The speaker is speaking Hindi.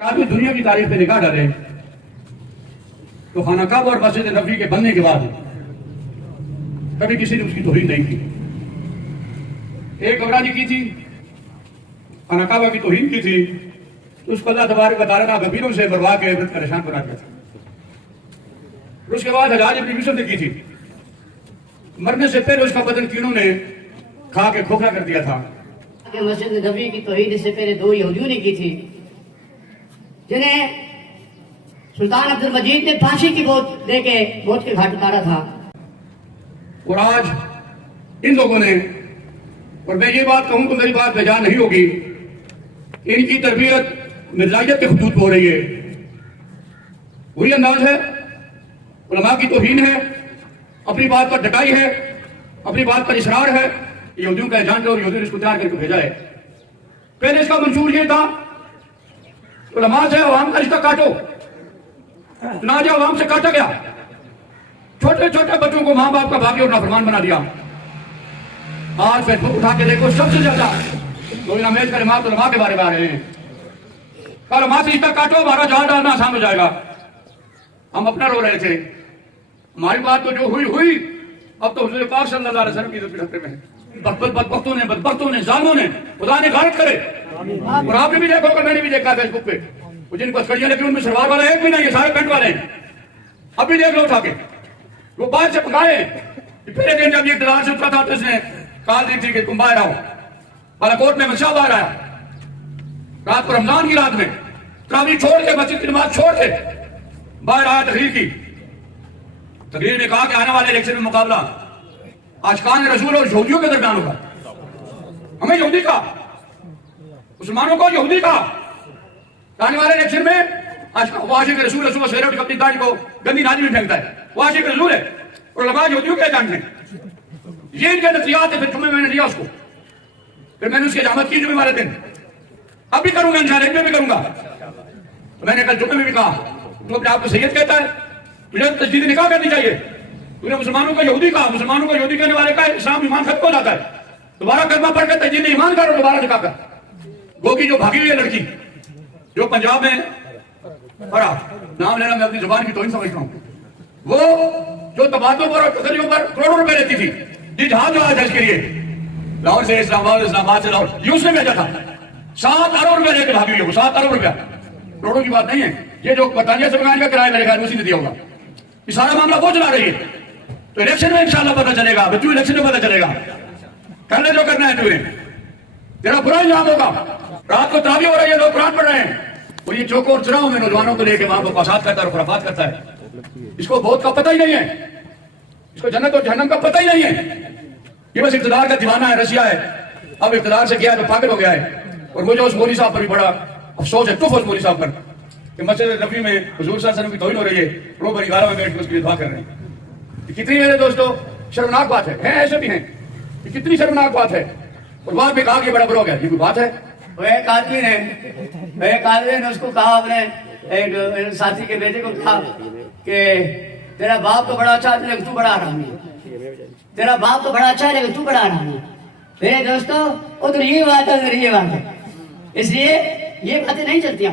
आदमी दुनिया की तारीफ पे निगाह डाले तो खाना काबा और मस्जिद नबी के बनने के बाद कभी किसी ने उसकी तौहीन नहीं की। एक अवराजी की थी, खाना काबा की तौहीन की थी, तो उसको अल्लाह तबारक व तआला गंभीरों से बर्बाद के परेशान बना दिया था। उसके बाद हजाज इब्न यूसुफ ने की थी, मरने से पहले उसका बदन कीड़ों ने खा के खोखला कर दिया था। मस्जिद नबी की तौहीद इससे पहले दो यहूदियों ने की थी, जिन्हें सुल्तान अब्दुल मजीद ने फांसी की मौत देके मौत के घाट उतारा था। और आज इन लोगों ने, और मैं ये बात कहूं तो मेरी बात बेजान नहीं होगी, इनकी तरबियत मिर्जाइयत के हुदूद हो रही है। वही अंदाज है, उलमा की तौहीन है, अपनी बात पर डटाई है, अपनी बात पर इसरार है। यहूदियों का एजान और यहूदियों ने इसको तैयार करके भेजा है। पहले इसका मंशूर ये था, उलमा से अवाम का रिश्ता काटो, ना जो अवाम से काटा गया, छोटे छोटे बच्चों को माँ बाप का भागी और नाफरमान बना दिया। आज फेसबुक उठा के देखो, सबसे ज्यादा लोग रमेश कलिमात उलमा के बारे में आ रहे हैं। कल उलमा से रिश्ता काटो, हमारा जान डालना आसान हो जाएगा। हम अपना रो रहे थे, हमारी बात तो जो हुई हुई, अब तो हुजूर पाक सल्लल्लाहु अलैहि वसल्लम की खतरे में है। बदबख्तों ने जालिमों ने, खुदा ने गारत करे। और आपने भी देखा होगा, मैंने भी देखा फेसबुक पे, वो जिनको अस्करियां लगी उनमें सलवार वाला एक भी नहीं है, सारे पेंट वाले हैं। अब भी देख लो उठा के, वो बाहर से पकाए। पहले दिन जब ये इक़्तिदार से उतरा था तो इसने कहा दी थी कि तुम बाहर आओ, बालाकोट में मशा बाहर आया रात को, रमजान की रात में तरावी छोड़ के, मस्जिद की नमाज छोड़ के बाहर आया। तकरीर की, तकरीर ने कहा कि आने वाले इलेक्शन में मुकाबला आशिकान रसूल और यहूदियों के दरमियान होगा। हमें यहूदी का, मुसलमानों को यहूदी का, आने वाले इलेक्शन में आशिक रसूल रसूल सवेरे उठ अपनी दाढ़ी को गंदी नाली में फेंकता है, वो आशिक रसूल है और लगा यहूदियों के एजेंट हैं। ये इनके नजरियात है। फिर जुम्मे मैंने लिया उसको, फिर मैंने उसकी हजामत की जुम्मे वाले दिन। अब भी करूंगा इंशाअल्लाह, इनमें भी करूंगा। तो मैंने कल जुम्मे में भी कहा, तू अपने आप को सैयद कहता है, तुझे तजदीद निकाह करनी चाहिए। तूने मुसलमानों को यहूदी कहा, मुसलमानों को यहूदी कहने वाले का इस्लाम ईमान खत्म हो जाता है। दोबारा कलमा पढ़ के तजदीद ईमान करो, दोबारा निकाह कर। वो की जो भागी हुई है लड़की, जो पंजाब में पढ़ा, नाम लेना मैं अपनी जुबान की तौहीन समझता हूँ, वो जो तबादलों पर और तसलियों पर करोड़ों रुपए लेती थी, जी जहाज जो आया था इसके लिए, लाहौर से इस्लामाबाद, इस्लामाबाद से लाहौर, ये उसने भेजा था। 7 अरब रुपए लेकर भागी हुई है वो, 7 अरब रुपया, करोड़ों की बात नहीं है। ये जो बटालिया से मंगाने का किराया मेरे ख्याल उसी ने दिया होगा। ये सारा मामला वो चला रही है। तो इलेक्शन में इंशाल्लाह पता चलेगा, बच्चों इलेक्शन में पता चलेगा। करने जो करना है तुझे, तेरा बुरा इंजाम होगा। रात को तरावी हो रही है, लोग कुरान पढ़ रहे हैं, और ये चौकों और चुराहों में नौजवानों को लेकर वहां पर फसाद करता है और खुराफात करता है। इसको बहुत का पता ही नहीं है, इसको जन्नत और जहन्नम का पता ही नहीं है। ये बस इक़्तिदार का दीवाना है, रसिया है। अब इक़्तिदार से गया तो पागल हो गया है। और मुझे उस मौलवी साहब पर भी बड़ा अफसोस है, तुफ उस मौलवी साहब पर, कि मस्जिद नबी में हुजूर सल्लल्लाहु अलैहि वसल्लम की तौहीन हो रही है, लोग बड़ी गारा में बैठ के उसके लिए दुआ कर रहे हैं। कितनी मेरे दोस्तों शर्मनाक बात है ऐसे भी हैं, कितनी शर्मनाक बात है। और बाद में कहा कि बड़ा बुरा हो गया, ये कोई बात है? वो एक आदमी ने उसको कहा, अपने एक साथी के बेटे को कहा कि तेरा बाप तो बड़ा अच्छा है लेकिन तू बड़ा हरामी है, तेरा बाप तो बड़ा अच्छा है लेकिन तू बड़ा हरामी है। मेरे दोस्तों, उधर ये बात है, उधर ये बात है, इसलिए ये बातें नहीं चलती।